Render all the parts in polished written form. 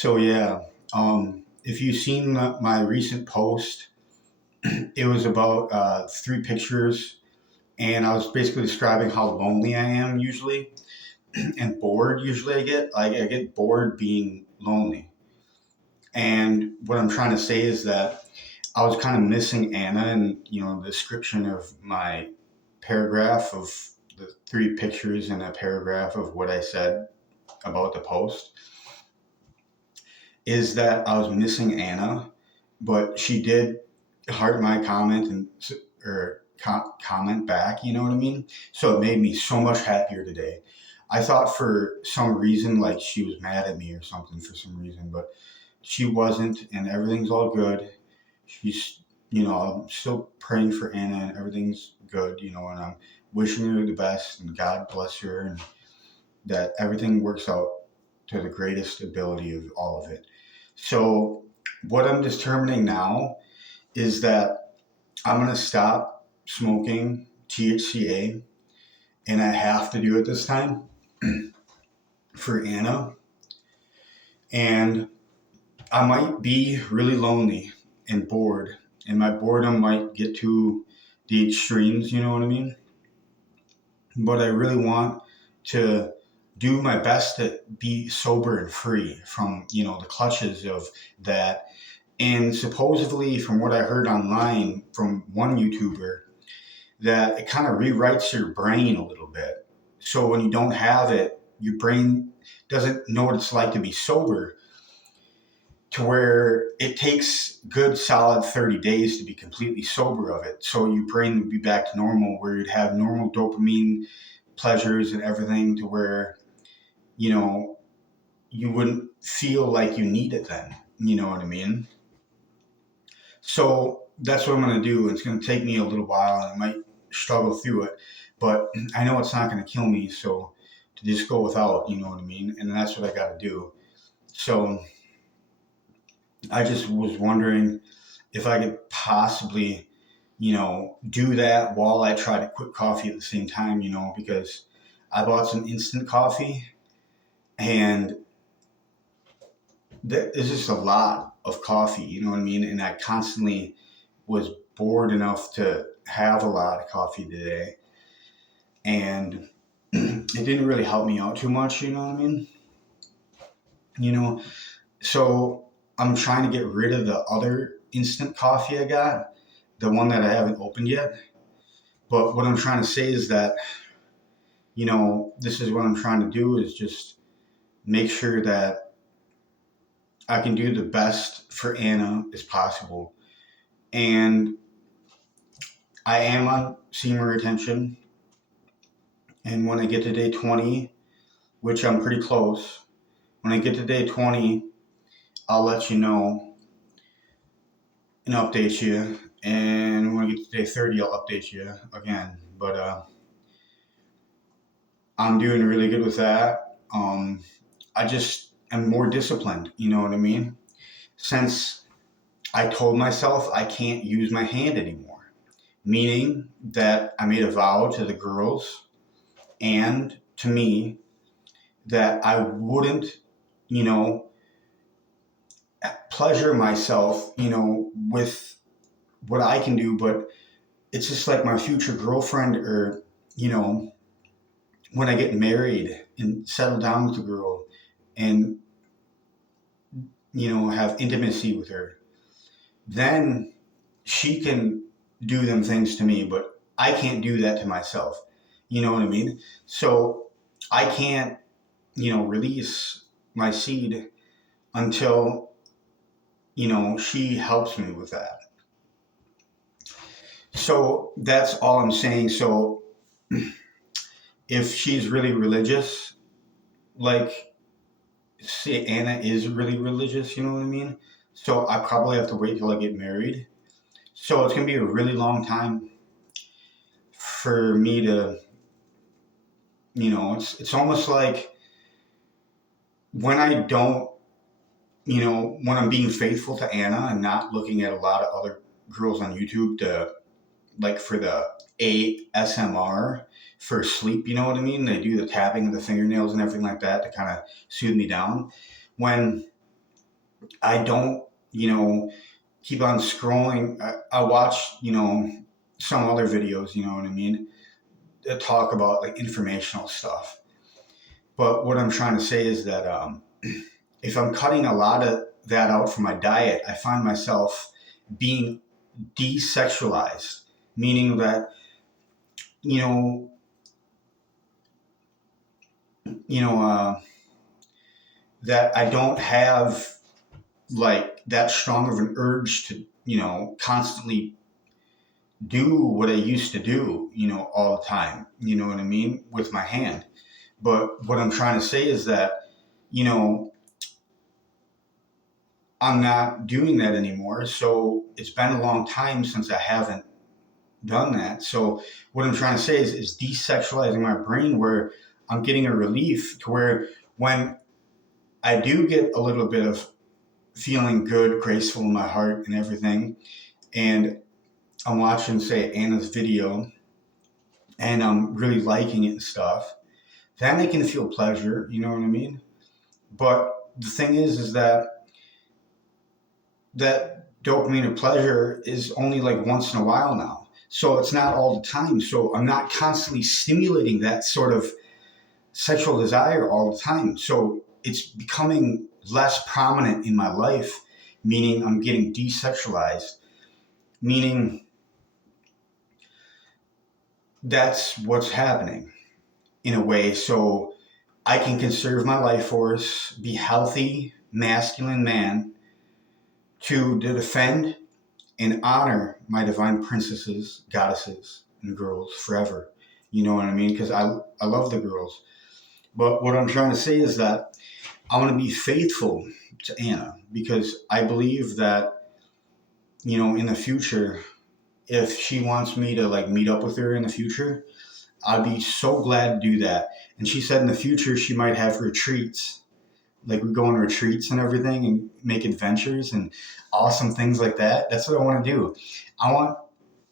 So yeah, if you've seen my recent post, it was about three pictures, and I was basically describing how lonely I am usually and bored. Usually, I get bored being lonely, and what I'm trying to say is that I was kind of missing Anna, and the description of my paragraph of the three pictures and a paragraph of what I said about the post is that I was missing Anna, but she did heart my comment and or comment back. You know what I mean? So it made me so much happier today. I thought for some reason like she was mad at me or something for some reason, but she wasn't, and everything's all good. She's, I'm still praying for Anna, and everything's good. And I'm wishing her the best, and God bless her, and that everything works out to the greatest ability of all of it. So, what I'm determining now is that I'm going to stop smoking THCA, and I have to do it this time for Anna. And I might be really lonely and bored, and my boredom might get to the extremes, you know what I mean? But I really want to do my best to be sober and free from, the clutches of that. And supposedly, from what I heard online from one YouTuber, that it kind of rewrites your brain a little bit. So when you don't have it, your brain doesn't know what it's like to be sober, to where it takes good solid 30 days to be completely sober of it. So your brain would be back to normal, where you'd have normal dopamine pleasures and everything, to where, you know, you wouldn't feel like you need it then. You know what I mean? So that's what I'm going to do. It's going to take me a little while, and I might struggle through it, but I know it's not going to kill me. So to just go without, you know what I mean? And that's what I got to do. So I just was wondering if I could possibly, do that while I try to quit coffee at the same time, because I bought some instant coffee, and there's just a lot of coffee, you know what I mean? And I constantly was bored enough to have a lot of coffee today, and it didn't really help me out too much, you know what I mean? You know, so I'm trying to get rid of the other instant coffee I got, the one that I haven't opened yet. But what I'm trying to say is that, this is what I'm trying to do is just make sure that I can do the best for Anna as possible. And I am on semen retention. And when I get to day 20, which I'm pretty close, when I get to day 20, I'll let you know and update you. And when I get to day 30, I'll update you again. But I'm doing really good with that. I just am more disciplined, you know what I mean? Since I told myself I can't use my hand anymore, meaning that I made a vow to the girls and to me that I wouldn't, you know, pleasure myself, with what I can do, but it's just like my future girlfriend, or, you know, when I get married and settle down with a girl and, have intimacy with her, then she can do them things to me, but I can't do that to myself. You know what I mean? So I can't, release my seed until, she helps me with that. So that's all I'm saying. So if she's really religious, like, say Anna is really religious, you know what I mean? So I probably have to wait till I get married. So it's gonna be a really long time for me to, it's almost like when I don't, when I'm being faithful to Anna and not looking at a lot of other girls on YouTube to, like, for the ASMR for sleep, you know what I mean? They do the tapping of the fingernails and everything like that to kind of soothe me down. When I don't, keep on scrolling. I watch, some other videos, you know what I mean, that talk about like informational stuff. But what I'm trying to say is that if I'm cutting a lot of that out from my diet, I find myself being desexualized, meaning that, you know, you know, that I don't have like that strong of an urge to, constantly do what I used to do, all the time. You know what I mean? With my hand. But what I'm trying to say is that, you know, I'm not doing that anymore. So it's been a long time since I haven't done that. So what I'm trying to say is desexualizing my brain where I'm getting a relief to where when I do get a little bit of feeling good, graceful in my heart and everything, and I'm watching, say, Anna's video and I'm really liking it and stuff, then I can feel pleasure, you know what I mean? But the thing is that dopamine or pleasure is only like once in a while now. So it's not all the time. So I'm not constantly stimulating that sort of sexual desire all the time. So it's becoming less prominent in my life, meaning I'm getting desexualized, meaning that's what's happening in a way. So I can conserve my life force, be healthy, masculine man to defend and honor my divine princesses, goddesses, and girls forever. You know what I mean? Because I love the girls. But what I'm trying to say is that I want to be faithful to Anna because I believe that, in the future, if she wants me to like meet up with her in the future, I'd be so glad to do that. And she said in the future she might have retreats. Like we go on retreats and everything and make adventures and awesome things like that. That's what I want to do. I want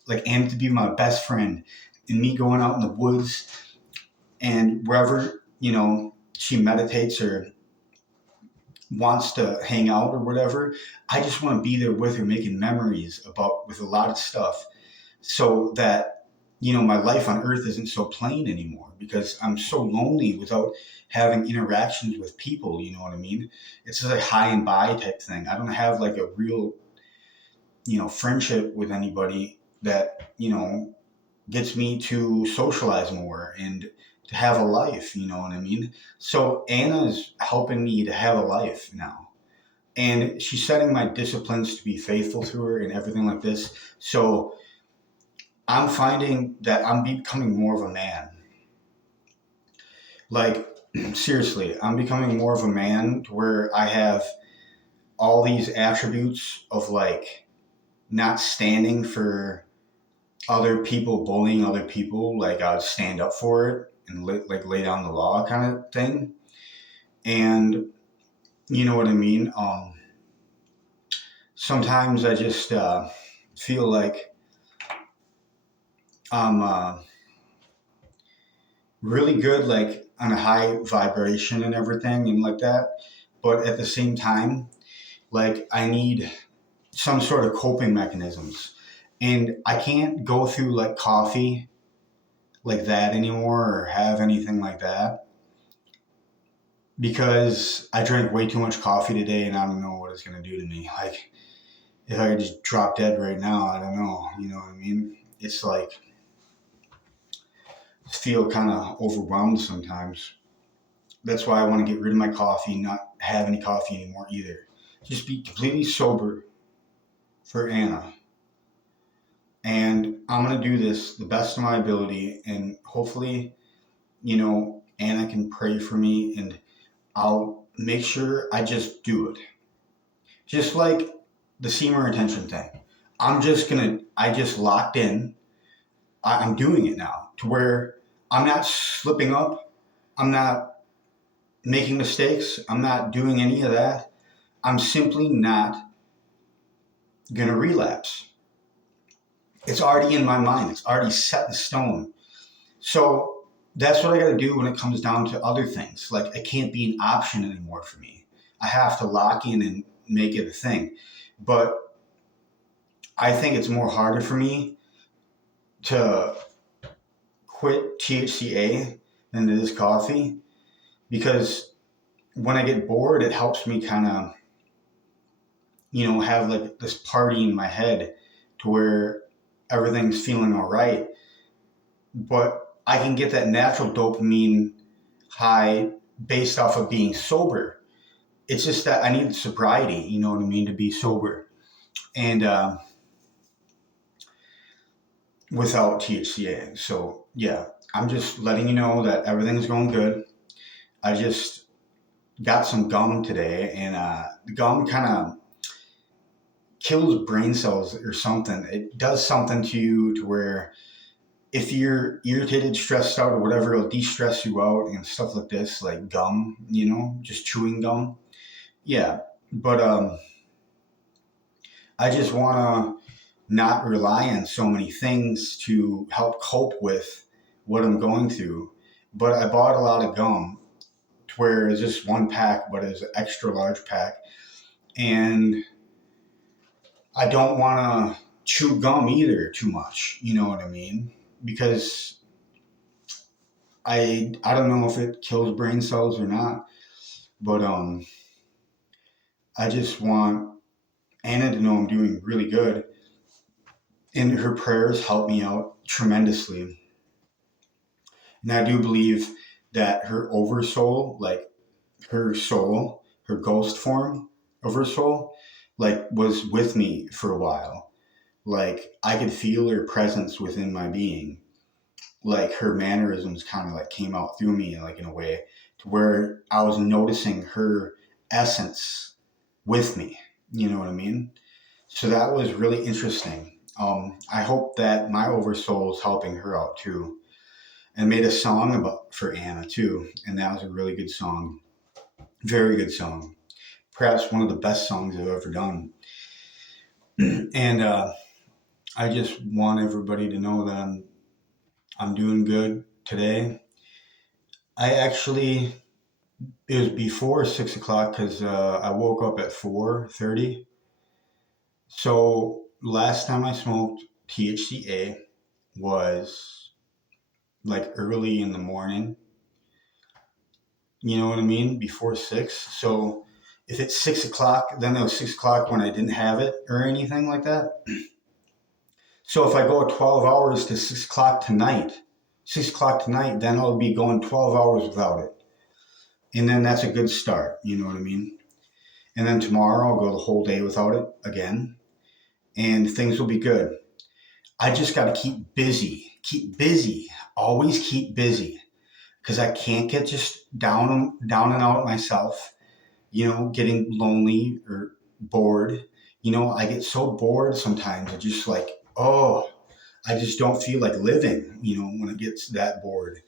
like Anna to be my best friend and me going out in the woods and wherever, she meditates or wants to hang out or whatever. I just want to be there with her making memories about with a lot of stuff so that my life on earth isn't so plain anymore because I'm so lonely without having interactions with people. You know what I mean? It's just a high and by type thing. I don't have like a real friendship with anybody that gets me to socialize more and to have a life. You know what I mean? So Anna's helping me to have a life now, and she's setting my disciplines to be faithful to her and everything like this. So I'm finding that I'm becoming more of a man. Like, seriously, I'm becoming more of a man to where I have all these attributes of like not standing for other people bullying other people. Like, I'd stand up for it and lay down the law kind of thing. And you know what I mean? Sometimes I just feel like I'm really good, like on a high vibration and everything and like that. But at the same time, like I need some sort of coping mechanisms. And I can't go through like coffee like that anymore or have anything like that because I drank way too much coffee today and I don't know what it's going to do to me. Like, if I could just drop dead right now, I don't know. You know what I mean? It's like, feel kind of overwhelmed sometimes. That's why I want to get rid of my coffee, not have any coffee anymore either. Just be completely sober for Anna. And I'm going to do this the best of my ability. And hopefully, Anna can pray for me and I'll make sure I just do it. Just like the semen retention thing. I just locked in. I'm doing it now to where I'm not slipping up. I'm not making mistakes. I'm not doing any of that. I'm simply not going to relapse. It's already in my mind. It's already set in stone. So that's what I got to do when it comes down to other things. Like, it can't be an option anymore for me. I have to lock in and make it a thing. But I think it's more harder for me to quit THCA than it is coffee, because when I get bored, it helps me kind of, have like this party in my head to where everything's feeling all right. But I can get that natural dopamine high based off of being sober. It's just that I need sobriety, you know what I mean, to be sober. And without THCA. So, yeah, I'm just letting you know that everything's going good. I just got some gum today, and the gum kind of kills brain cells or something. It does something to you to where if you're irritated, stressed out, or whatever, it'll de-stress you out and stuff like this, like gum, just chewing gum. Yeah, but I just want to not rely on so many things to help cope with what I'm going through. But I bought a lot of gum to where it's just one pack, but it's an extra large pack. And I don't want to chew gum either too much, you know what I mean? Because I don't know if it kills brain cells or not, but I just want Anna to know I'm doing really good, and her prayers help me out tremendously. And I do believe that her oversoul, like her soul, her ghost form of her soul, like was with me for a while. Like I could feel her presence within my being. Like her mannerisms kind of like came out through me, like in a way to where I was noticing her essence with me. You know what I mean? So that was really interesting. I hope that my oversoul is helping her out too. And made a song about for Anna too, and that was a really good song, very good song, perhaps one of the best songs I've ever done. And I just want everybody to know that I'm doing good today. I actually it was before 6 o'clock because I woke up at 4:30. So last time I smoked THCA was like early in the morning. You know what I mean? Before 6. So if it's 6 o'clock, then it was 6 o'clock when I didn't have it or anything like that. So if I go 12 hours to 6 o'clock tonight, then I'll be going 12 hours without it. And then that's a good start. You know what I mean? And then tomorrow I'll go the whole day without it again. And things will be good. I just got to keep busy, always keep busy, because I can't get just down and out myself, getting lonely or bored. I get so bored sometimes. I just like, oh, I just don't feel like living, when it gets that bored.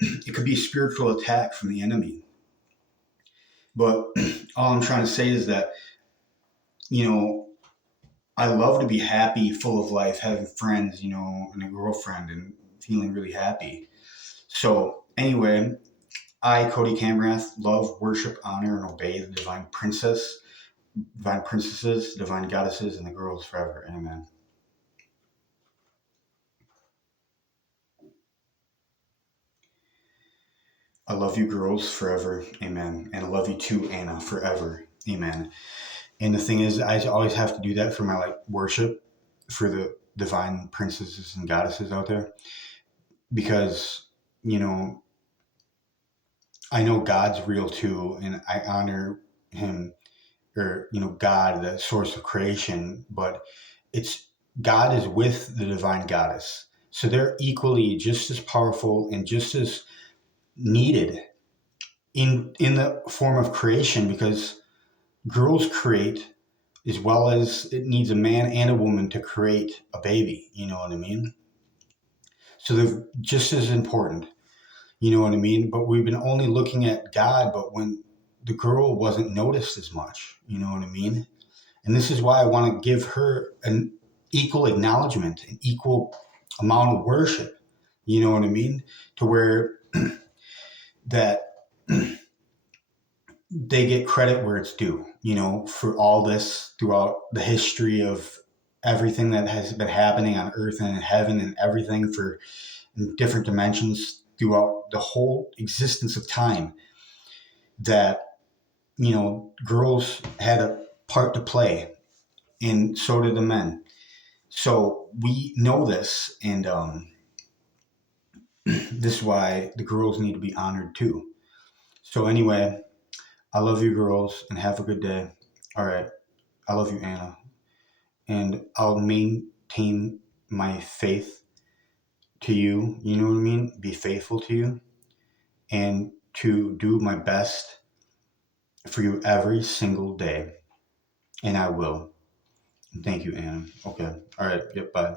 It could be a spiritual attack from the enemy. But all I'm trying to say is that, you know, I love to be happy, full of life, having friends, and a girlfriend and feeling really happy. So, anyway, I, Cody Camrath, love, worship, honor, and obey the divine princesses, divine goddesses, and the girls forever. Amen. I love you, girls, forever. Amen. And I love you too, Anna, forever. Amen. And the thing is, I always have to do that for my worship for the divine princesses and goddesses out there, because I know God's real too, and I honor Him, or God, the source of creation. But it's God is with the divine goddess, so they're equally just as powerful and just as needed in the form of creation, because girls create as well as it needs a man and a woman to create a baby. You know what I mean? So they're just as important. You know what I mean? But we've been only looking at God, but when the girl wasn't noticed as much, you know what I mean? And this is why I want to give her an equal acknowledgement, an equal amount of worship. You know what I mean? To where that they get credit where it's due, for all this throughout the history of everything that has been happening on earth and in heaven and everything for different dimensions throughout the whole existence of time, that, girls had a part to play, and so did the men. So we know this, and this is why the girls need to be honored too. So anyway, I love you girls and have a good day. All right. I love you, Anna. And I'll maintain my faith to you. You know what I mean? Be faithful to you and to do my best for you every single day. And I will. Thank you, Anna. Okay. All right. Yep. Bye.